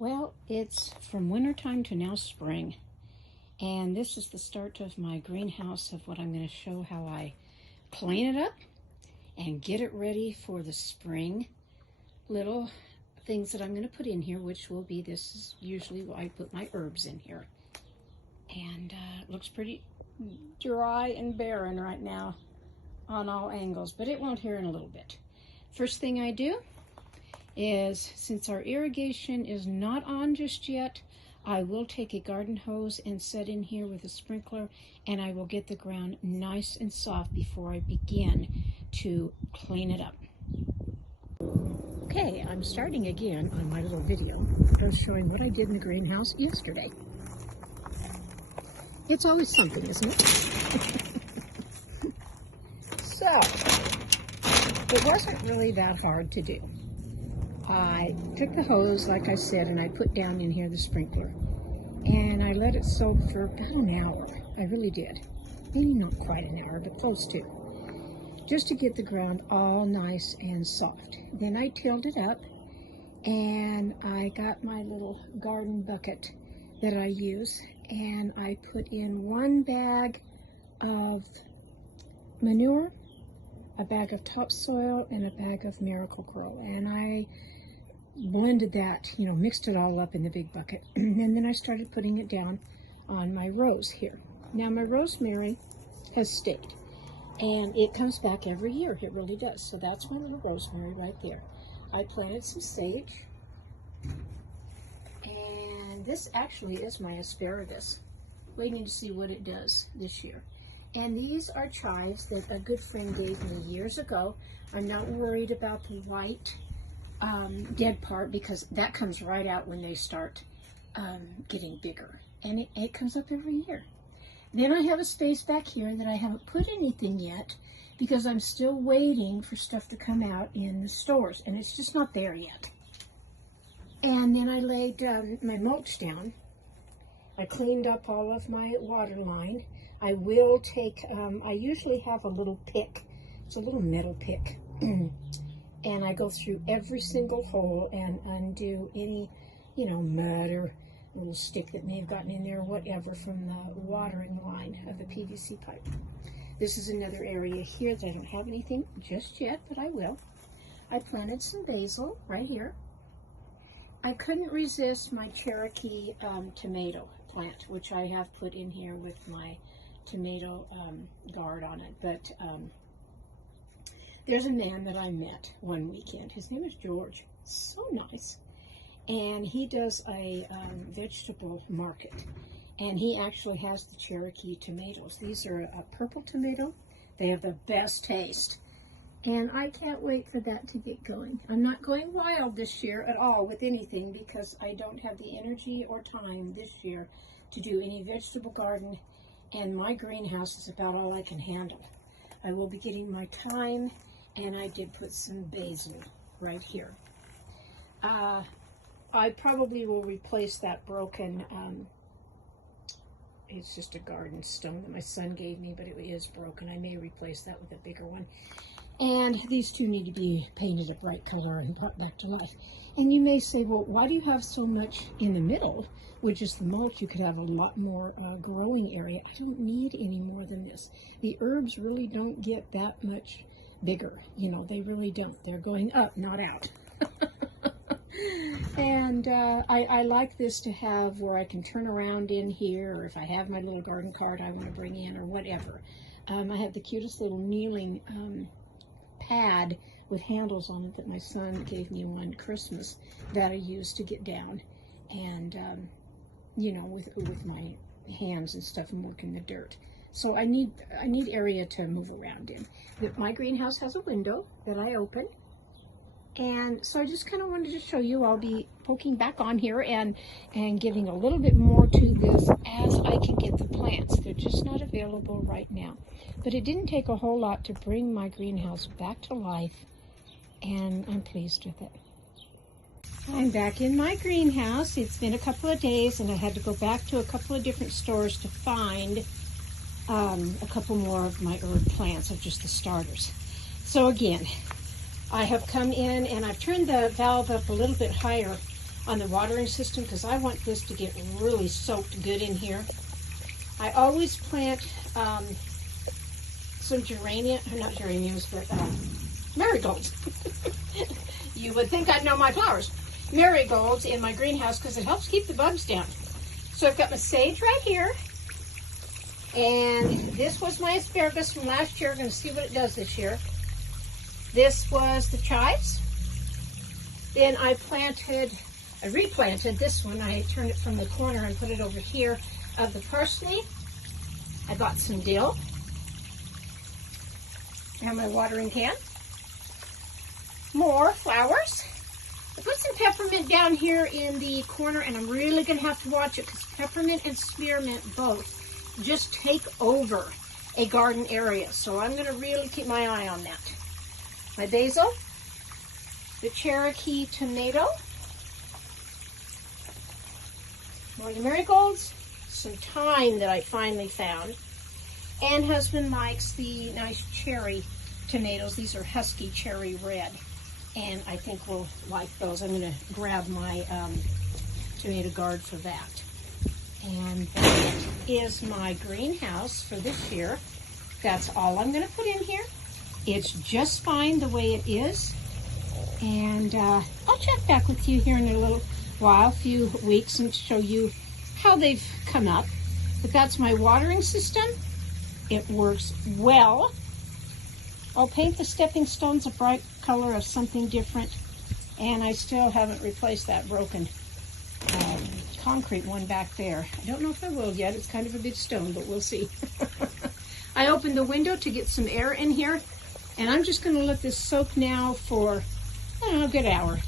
Well, it's from wintertime to now spring, and this is the start of my greenhouse of what I'm going to show how I clean it up and get it ready for the spring little things that I'm going to put in here, which will be, this is usually why I put my herbs in here. And it looks pretty dry and barren right now on all angles, but it won't here in a little bit. First thing I do is, since our irrigation is not on just yet, I will take a garden hose and set in here with a sprinkler, and I will get the ground nice and soft before I begin to clean it up. Okay, I'm starting again on my little video of showing what I did in the greenhouse yesterday. It's always something, isn't it? So, it wasn't really that hard to do. I took the hose, like I said, and I put down in here the sprinkler. And I let it soak for about an hour. I really did. Maybe not quite an hour, but close to. Just to get the ground all nice and soft. Then I tilled it up, and I got my little garden bucket that I use, and I put in 1 bag of manure, a bag of topsoil, and a bag of Miracle-Gro. And I blended that, mixed it all up in the big bucket. And then I started putting it down on my rose here. Now my rosemary has stayed, and it comes back every year. It really does. So that's my little rosemary right there. I planted some sage, and this actually is my asparagus, waiting to see what it does this year. And these are chives that a good friend gave me years ago. I'm not worried about the white dead part, because that comes right out when they start getting bigger. And it comes up every year. Then I have a space back here that I haven't put anything yet, because I'm still waiting for stuff to come out in the stores, and it's just not there yet. And then I laid my mulch down. I cleaned up all of my water line. I will take, I usually have a little pick. It's a little metal pick. And I go through every single hole and undo any, mud or little stick that may have gotten in there, or whatever, from the watering line of the PVC pipe. This is another area here that I don't have anything just yet, but I will. I planted some basil right here. I couldn't resist my Cherokee tomato plant, which I have put in here with my tomato gourd on it. But there's a man that I met one weekend. His name is George. So nice. And he does a vegetable market. And he actually has the Cherokee tomatoes. These are a purple tomato. They have the best taste. And I can't wait for that to get going. I'm not going wild this year at all with anything, because I don't have the energy or time this year to do any vegetable garden. And my greenhouse is about all I can handle. I will be getting my thyme, and I did put some basil right here. I probably will replace that broken, it's just a garden stone that my son gave me, but it is broken. I may replace that with a bigger one. And these two need to be painted a bright color and brought back to life. And you may say, well, why do you have so much in the middle, which is the mulch? You could have a lot more growing area. I don't need any more than this. The herbs really don't get that much bigger. They really don't. They're going up, not out. And I like this to have where I can turn around in here, or if I have my little garden cart I want to bring in, or whatever. I have the cutest little kneeling pad with handles on it that my son gave me one Christmas that I use to get down and, with my hands and stuff and work in the dirt. So I need area to move around in. My greenhouse has a window that I open. And so I just kind of wanted to show you. I'll be poking back on here and giving a little bit more to this as I can get the plants. They're just not available right now. But it didn't take a whole lot to bring my greenhouse back to life, and I'm pleased with it. I'm back in my greenhouse. It's been a couple of days, and I had to go back to a couple of different stores to find a couple more of my herb plants, of just the starters. So again, I have come in and I've turned the valve up a little bit higher on the watering system because I want this to get really soaked good in here. I always plant some not geraniums, but marigolds. You would think I'd know my flowers. Marigolds in my greenhouse because it helps keep the bugs down. So I've got my sage right here. And this was my asparagus from last year. I'm going to see what it does this year. This was the chives. Then I replanted this one. I turned it from the corner and put it over here of the parsley. I bought some dill. And my watering can. More flowers. I put some peppermint down here in the corner, and I'm really going to have to watch it because peppermint and spearmint both just take over a garden area. So I'm going to really keep my eye on that. My basil, the Cherokee tomato, more marigolds, some thyme that I finally found, and husband likes the nice cherry tomatoes. These are Husky Cherry Red, and I think we'll like those. I'm going to grab my tomato gourd for that. And that is my greenhouse for this year. That's all I'm going to put in here. It's just fine the way it is. And I'll check back with you here in a little while, a few weeks, and show you how they've come up. But that's my watering system. It works well. I'll paint the stepping stones a bright color of something different. And I still haven't replaced that broken concrete one back there. I don't know if I will yet. It's kind of a big stone, but we'll see. I opened the window to get some air in here, and I'm just going to let this soak now for, I don't know, a good hour.